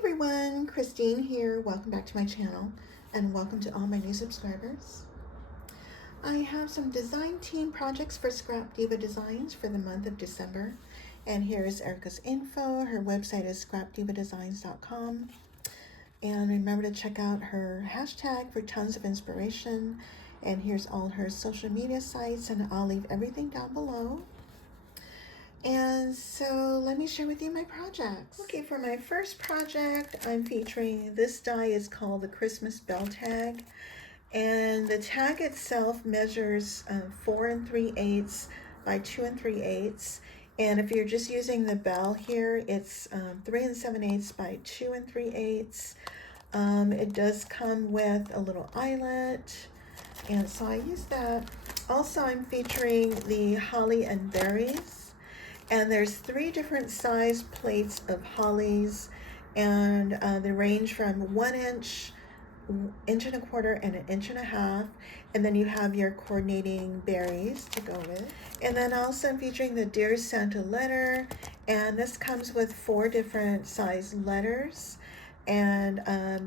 everyone, Christine here. Welcome back to my channel and welcome to all my new subscribers. I have some design team projects for Scrap Diva Designs for the month of December. And here is Erica's info. Her website is scrapdivadesigns.com. And remember to check out her hashtag for tons of inspiration. And here's all her social media sites, and I'll leave everything down below. And so let me share with you my projects. Okay, for my first project, I'm featuring this die. Is called the Christmas Bell Tag. And the tag itself measures 4 3/8 by 2 3/8. And if you're just using the bell here, it's 3 7/8 by 2 3/8. It does come with a little eyelet, and so I use that. Also, I'm featuring the holly and berries. And there's 3 different size plates of hollies, and they range from 1 inch, 1 1/4 inch, and 1 1/2 inch. And then you have your coordinating berries to go with. And then also I'm featuring the Dear Santa letter, and this comes with 4 different size letters. And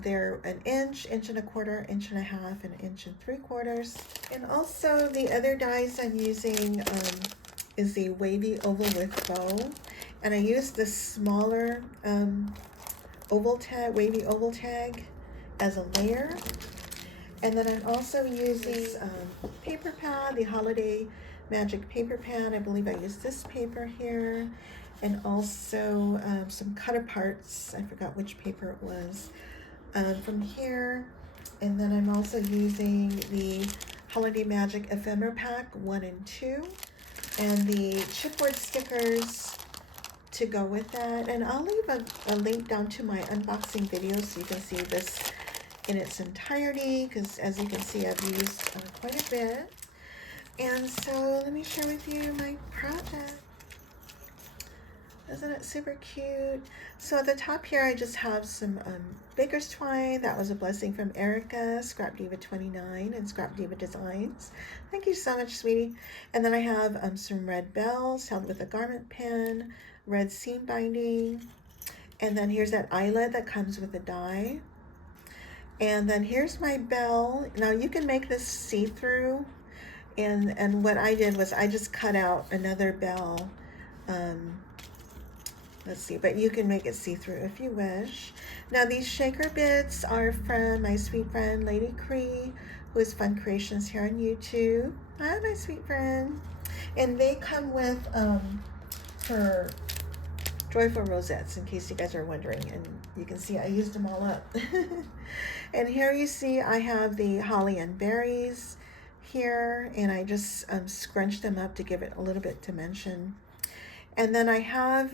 they're 1 inch, 1 1/4 inch, 1 1/2 inch, and 1 3/4 inch. And also the other dies I'm using is the wavy oval with bow, and I use the smaller oval tag, wavy oval tag, as a layer. And then I'm also using paper pad, the Holiday Magic paper pad. I believe I used this paper here, and also some cut aparts. I forgot which paper it was from here. And then I'm also using the Holiday Magic ephemera pack 1 and 2. And the chipboard stickers to go with that. And I'll leave a link down to my unboxing video so you can see this in its entirety, because as you can see, I've used quite a bit. And so let me share with you my project. Isn't it super cute? So at the top here, I just have some baker's twine. That was a blessing from Erica, Scrap Diva 29, and Scrap Diva Designs. Thank you so much, sweetie. And then I have some red bells held with a garment pin, red seam binding. And then here's that eyelet that comes with the die. And then here's my bell. Now you can make this see-through. And what I did was I just cut out another bell. Let's see, but you can make it see-through if you wish. Now these shaker bits are from my sweet friend Lady Cree, who is Fun Creations here on YouTube. Hi, my sweet friend. And they come with her joyful rosettes, in case you guys are wondering. And you can see I used them all up. And here you see I have the holly and berries here, and I just scrunched them up to give it a little bit dimension. And then I have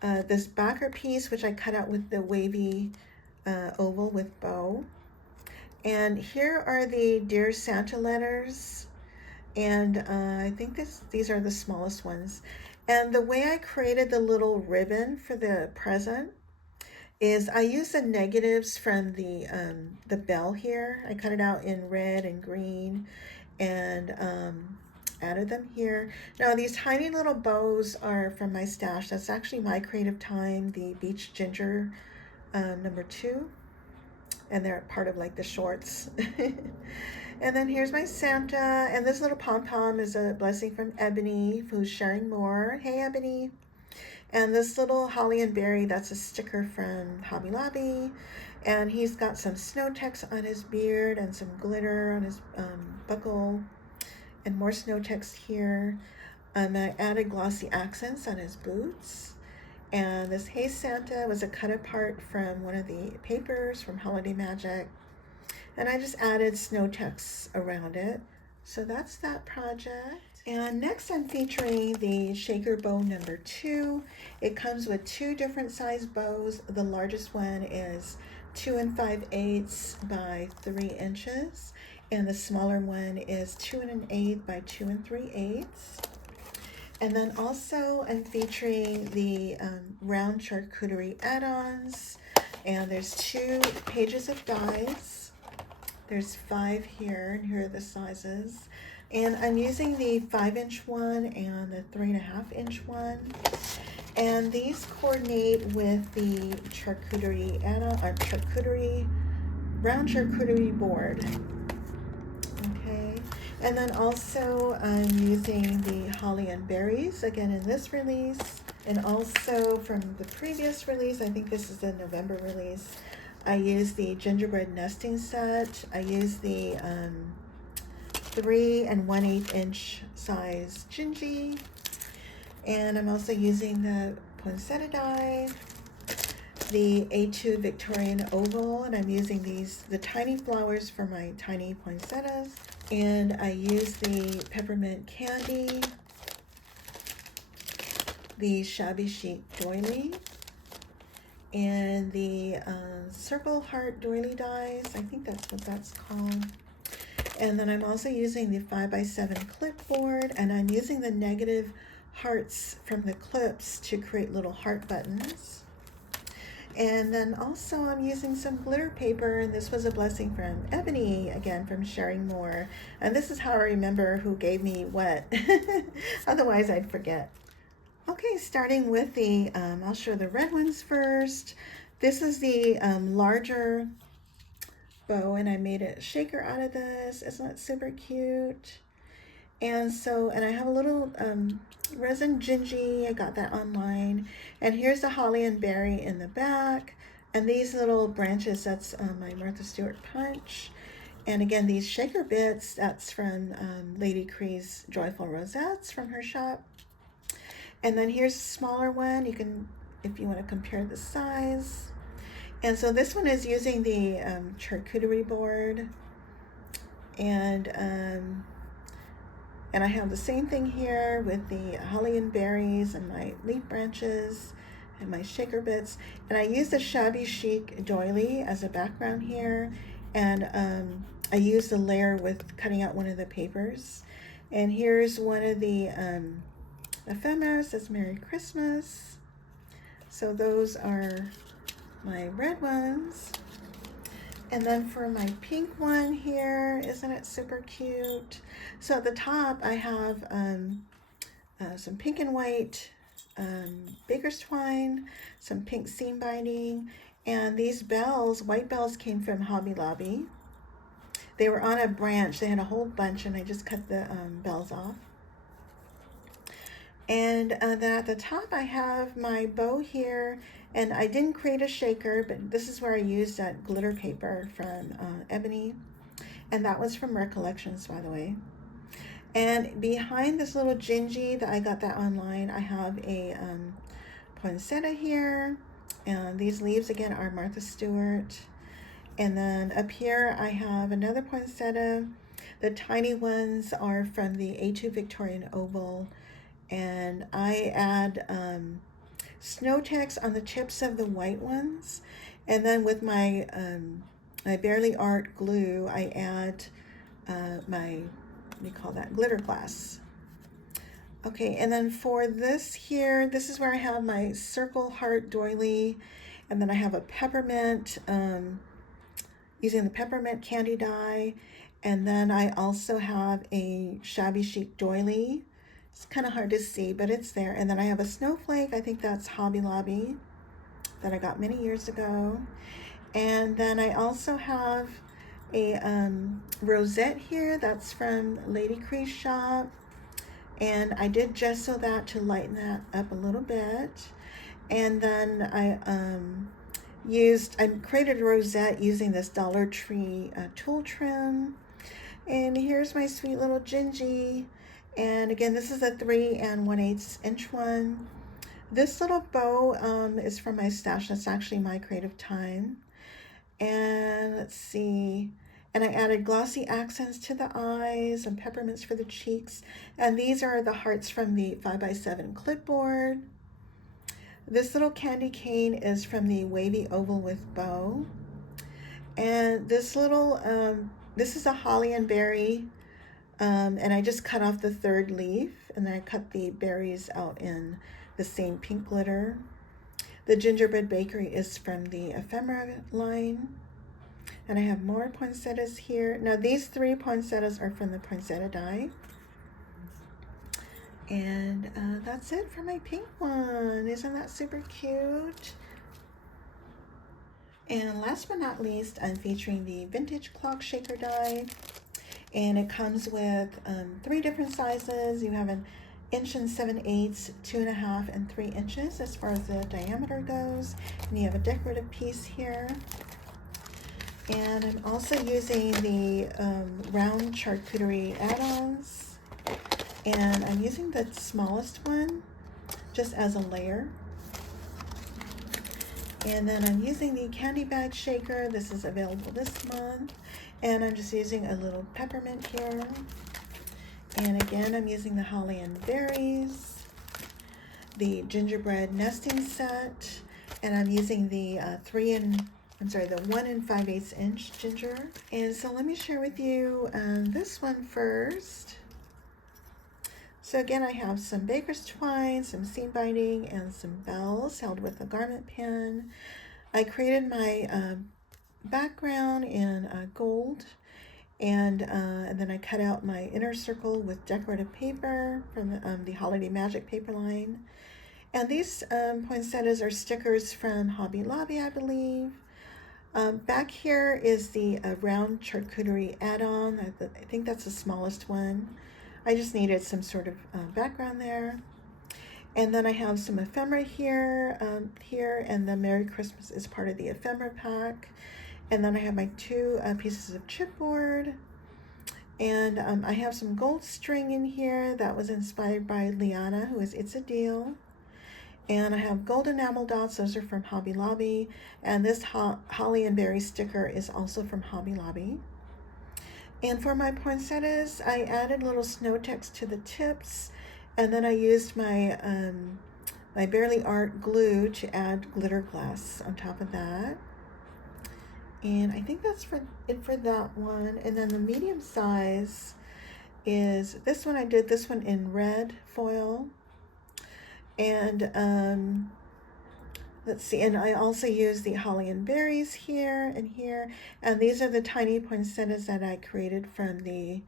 this backer piece, which I cut out with the wavy oval with bow. And here are the Dear Santa letters. And I think these are the smallest ones. And the way I created the little ribbon for the present is I used the negatives from the bell here. I cut it out in red and green, and added them here. Now these tiny little bows are from my stash. That's actually my creative time, the Beach Ginger number 2, and they're part of like the shorts. And then here's my Santa, and this little pom-pom is a blessing from Eboney, who's sharing more. Hey Eboney. And this little holly and berry, that's a sticker from Hobby Lobby, and he's got some snow text on his beard and some glitter on his buckle. And more snow text here. I added glossy accents on his boots. And this Hey Santa was a cut apart from one of the papers from Holiday Magic. And I just added snow text around it. So that's that project. And next I'm featuring the shaker bow number 2. It comes with 2 different size bows. The largest one is 2 5/8 by 3 inches. And the smaller one is 2 1/8 by 2 3/8. And then also I'm featuring the round charcuterie add-ons. And there's 2 pages of dies. There's 5 here, and here are the sizes. And I'm using the 5-inch one and the 3 1/2 inch one. And these coordinate with the Charcuterie Add On, or round charcuterie board. Okay, and then also I'm using the holly and berries again in this release, and also from the previous release, I think this is the November release, I used the Gingerbread Nesting Set. I used the 3 1/8 inch size Gingy, and I'm also using the Poinsettia Die, the A2 Victorian Oval, and I'm using the tiny flowers for my tiny poinsettias. And I use the Peppermint Candy, the Shabby Chic Doily, and the Circle Heart Doily dies. I think that's what that's called. And then I'm also using the 5x7 clipboard, and I'm using the negative hearts from the clips to create little heart buttons. And then also I'm using some glitter paper, and this was a blessing from Eboney, again from Sharing More. And this is how I remember who gave me what. Otherwise I'd forget. Okay, starting with the, I'll show the red ones first. This is the larger bow, and I made a shaker out of this. Isn't that super cute? And so, and I have a little resin gingy. I got that online. And here's the holly and berry in the back. And these little branches, that's my Martha Stewart punch. And again, these shaker bits, that's from Lady Cree's Joyful Rosettes from her shop. And then here's a smaller one. You can, if you want to compare the size. And so this one is using the charcuterie board. And I have the same thing here with the holly and berries and my leaf branches and my shaker bits. And I use the Shabby Chic Doily as a background here. And I use the layer with cutting out one of the papers. And here's one of the ephemeras, says Merry Christmas. So those are my red ones. And then for my pink one here, isn't it super cute? So at the top I have some pink and white baker's twine, some pink seam binding, and these bells, white bells, came from Hobby Lobby. They were on a branch. They had a whole bunch, and I just cut the bells off. And then at the top I have my bow here, and I didn't create a shaker, but this is where I used that glitter paper from Eboney, and that was from Recollections, by the way. And behind this little gingy that I got that online, I have a poinsettia here, and these leaves again are Martha Stewart. And then up here I have another poinsettia. The tiny ones are from the A2 Victorian Oval. And I add snow text on the tips of the white ones, and then with my my Barely Art glue, I add my, what do you call that, glitter glass. Okay, and then for this here, this is where I have my circle heart doily, and then I have a peppermint, using the Peppermint Candy die, and then I also have a Shabby Chic doily. It's kind of hard to see, but it's there. And then I have a snowflake. I think that's Hobby Lobby that I got many years ago. And then I also have a rosette here. That's from Lady Cree's shop. And I did gesso that to lighten that up a little bit. And then I created a rosette using this Dollar Tree tool trim. And here's my sweet little gingy. And again, this is a 3 1/8 inch one. This little bow is from my stash. That's actually my creative time. And let's see. And I added glossy accents to the eyes and peppermints for the cheeks. And these are the hearts from the 5x7 clipboard. This little candy cane is from the wavy oval with bow. And this little, this is a holly and berry. And I just cut off the third leaf, and then I cut the berries out in the same pink glitter. The Gingerbread Bakery is from the ephemera line. And I have more poinsettias here. Now these 3 poinsettias are from the Poinsettia die. And that's it for my pink one. Isn't that super cute? And last but not least, I'm featuring the vintage clock shaker die. And it comes with 3 different sizes. You have an 1 7/8, 2.5, and 3 inches as far as the diameter goes. And you have a decorative piece here. And I'm also using the round charcuterie add-ons. And I'm using the smallest one just as a layer. And then I'm using the candy bag shaker. This is available this month. And I'm just using a little peppermint here. And again, I'm using the holly and berries, the gingerbread nesting set, and I'm using the 1 5/8 inch ginger. And so let me share with you this one first. So again, I have some baker's twine, some seam binding, and some bells held with a garment pin. I created my background in gold, and then I cut out my inner circle with decorative paper from the Holiday Magic paper line. And these poinsettias are stickers from Hobby Lobby, I believe. Back here is the round charcuterie add-on. I think that's the smallest one. I just needed some sort of background there. And then I have some ephemera here, and the Merry Christmas is part of the ephemera pack. And then I have my 2 pieces of chipboard. And I have some gold string in here that was inspired by Liana, who is It's a Deal. And I have gold enamel dots. Those are from Hobby Lobby. And this holly and berry sticker is also from Hobby Lobby. And for my poinsettias, I added little snow text to the tips, and then I used my my Barely Art glue to add glitter glass on top of that. And I think that's it for that one. And then the medium size is this one. I did this one in red foil. And let's see, and I also use the holly and berries here and here. And these are the tiny poinsettias that I created from the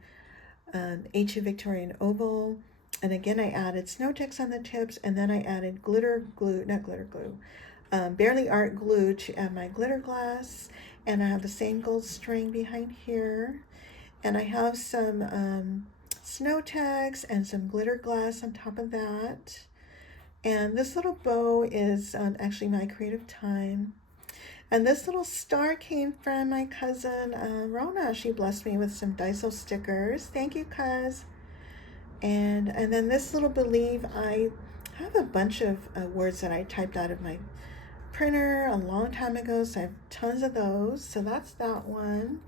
A2 Victorian Oval. And again, I added snow text on the tips, and then I added Barely Art glue to add my glitter glass. And I have the same gold string behind here. And I have some snow text and some glitter glass on top of that. And this little bow is actually my creative time. And this little star came from my cousin Rona. She blessed me with some Daiso stickers. Thank you, cuz. And then this little believe, I have a bunch of words that I typed out of my printer a long time ago, so I have tons of those. So that's that one.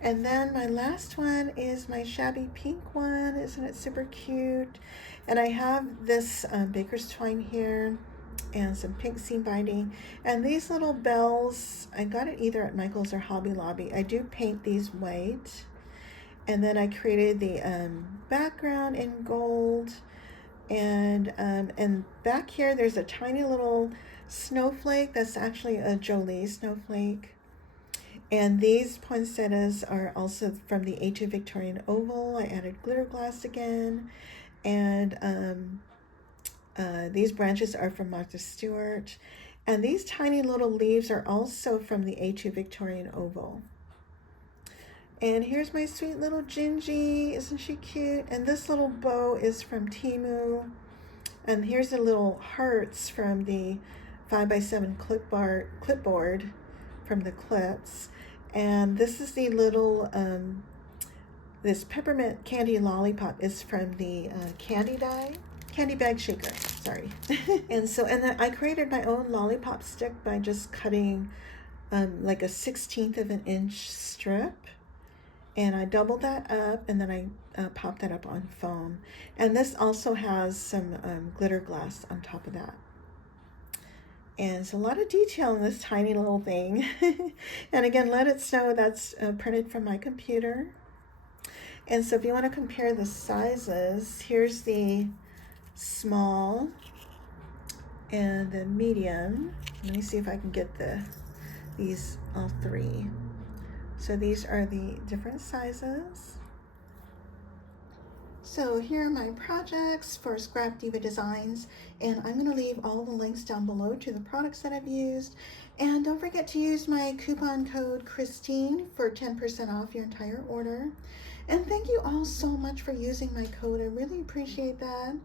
And then my last one is my shabby pink one. Isn't it super cute? And I have this baker's twine here and some pink seam binding. And these little bells, I got it either at Michael's or Hobby Lobby. I do paint these white. And then I created the background in gold. And back here, there's a tiny little snowflake. That's actually a Jolie snowflake. And these poinsettias are also from the A2 Victorian Oval. I added glitter glass again. And these branches are from Martha Stewart. And these tiny little leaves are also from the A2 Victorian Oval. And here's my sweet little Gingy. Isn't she cute? And this little bow is from Temu. And here's the little hearts from the 5x7 clipboard from the clips. And this is the little, this Peppermint Candy lollipop is from the candy bag shaker, sorry. And then I created my own lollipop stick by just cutting like a 1/16 of an inch strip. And I doubled that up, and then I popped that up on foam. And this also has some glitter glass on top of that. And it's a lot of detail in this tiny little thing. And again, let it snow, that's printed from my computer. And so if you want to compare the sizes, here's the small and the medium. Let me see if I can get these all 3. So these are the different sizes. So here are my projects for Scrap Diva Designs, and I'm going to leave all the links down below to the products that I've used. And don't forget to use my coupon code Christine for 10% off your entire order. And thank you all so much for using my code. I really appreciate that.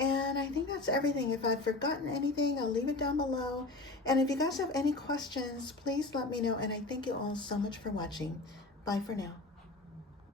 And I think that's everything. If I've forgotten anything, I'll leave it down below. And if you guys have any questions, please let me know. And I thank you all so much for watching. Bye for now.